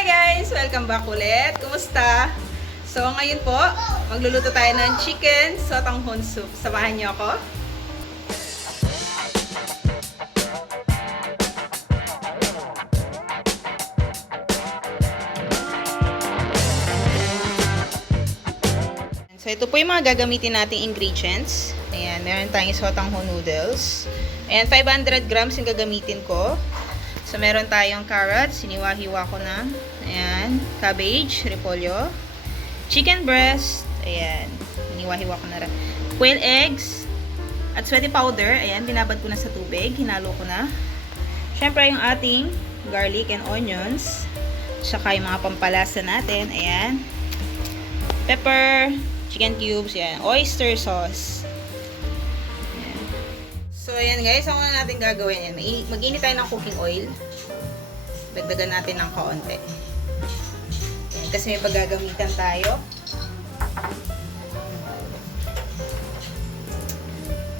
Hi guys! Welcome back ulit. Kumusta? So ngayon po, magluluto tayo ng chicken sotanghon soup. Samahan niyo ako. So ito po yung mga gagamitin nating ingredients. Ayan, meron tayong sotanghon noodles. Ayan, 500 grams yung gagamitin ko. So, meron tayong carrots, siniwa-hiwa ko na. Ayan, cabbage, repolyo, chicken breast, ayan, siniwa-hiwa ko na rin. Quail eggs, at sweaty powder, ayan, binabad ko na sa tubig, hinalo ko na. Siyempre, yung ating garlic and onions, saka yung mga pampalasa natin, ayan, pepper, chicken cubes, ayan, oyster sauce. So, ayan guys, ang una natin gagawin yan. Mag-init tayo ng cooking oil. Dagdagan natin ng kaunti. Ayan, kasi may paggagamitan tayo.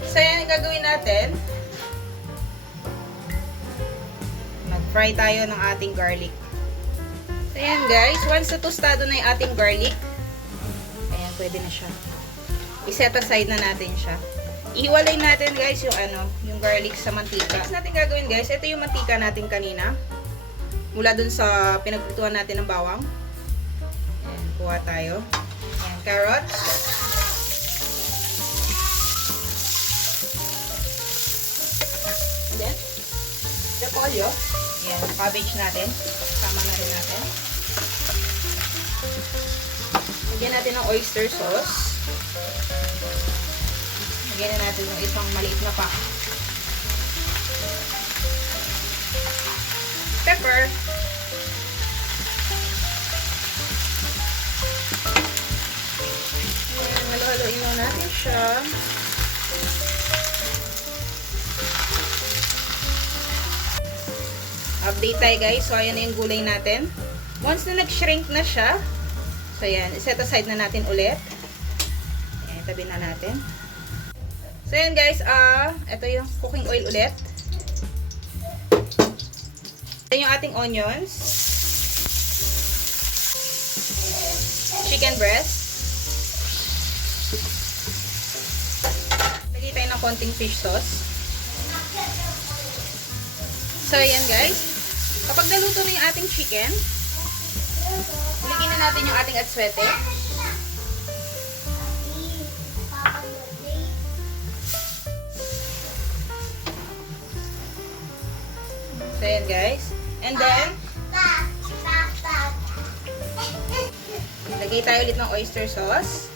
So, ayan ang gagawin natin. Mag-fry tayo ng ating garlic. So, ayan guys, once na tostado na yung ating garlic, ayan, pwede na siya. I-set aside na natin siya. Ihiwalay natin guys yung garlic sa mantika. Next natin gagawin guys, ito yung mantika natin kanina. Mula dun sa pinaglutuan natin ng bawang. Ayan, kuha tayo. Ayan, carrots. And then, repolyo. Ayan, cabbage natin. Sama na rin natin. Lagyan natin ng oyster sauce. Lagyan na natin yung isang maliit na pack. Pepper. Ayan, halo-haloin lang natin siya. Update tayo guys. So, ayan na yung gulay natin. Once na nag-shrink na siya, so ayan, set aside na natin ulit. Ayan, tabi na natin. So, yan guys, ito yung cooking oil ulit. Ito yung ating onions. Chicken breast. Lagay tayo ng konting fish sauce. So, yan guys. Kapag naluto na yung ating chicken, ilagay na natin yung ating atswete. So, yan guys. And then, lagay tayo ulit ng oyster sauce.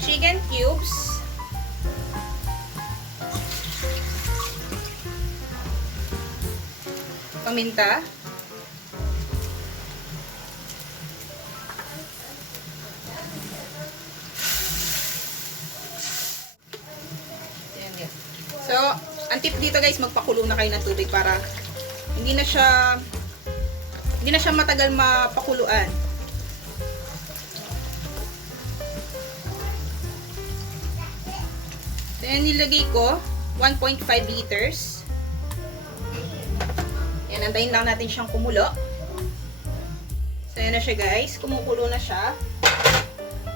Chicken cubes. Paminta. So, ang tip dito guys, magpakulo na kayo ng tubig para hindi na siya matagal mapakuluan. So, yan nilagay ko 1.5 liters. Yan, antayin lang natin siyang kumulo. So, yan na siya guys, kumukulo na siya.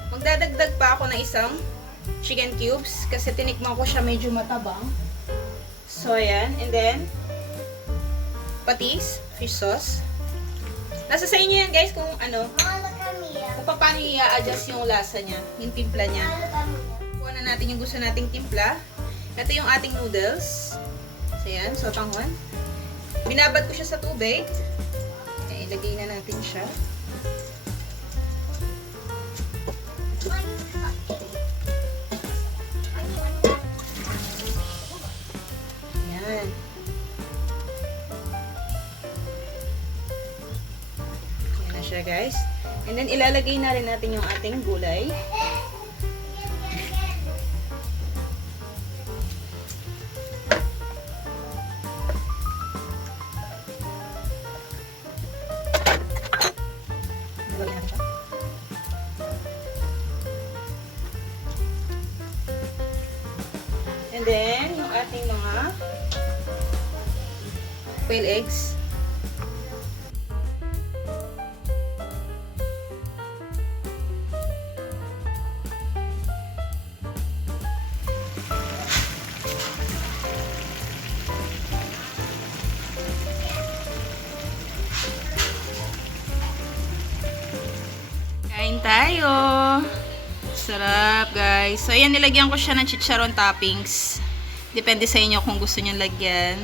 Magdadagdag pa ako ng isang chicken cubes kasi tinikman ko siya medyo matabang. So, ayan. And then, patis, fish sauce. Nasa sa inyo yan guys kung kung paano i-adjust yung lasa niya, yung timpla niya. Kuha na natin yung gusto nating timpla. Ito yung ating noodles. So, ayan, sotanghon. Binabad ko siya sa tubig. Ayan, ilagay na natin siya. Siya guys. And then ilalagay na rin natin yung ating gulay. And then, yung ating mga quail eggs. Kain tayo! Sarap, guys. So, ayan, nilagyan ko siya ng chicharon toppings. Depende sa inyo kung gusto nyo lagyan.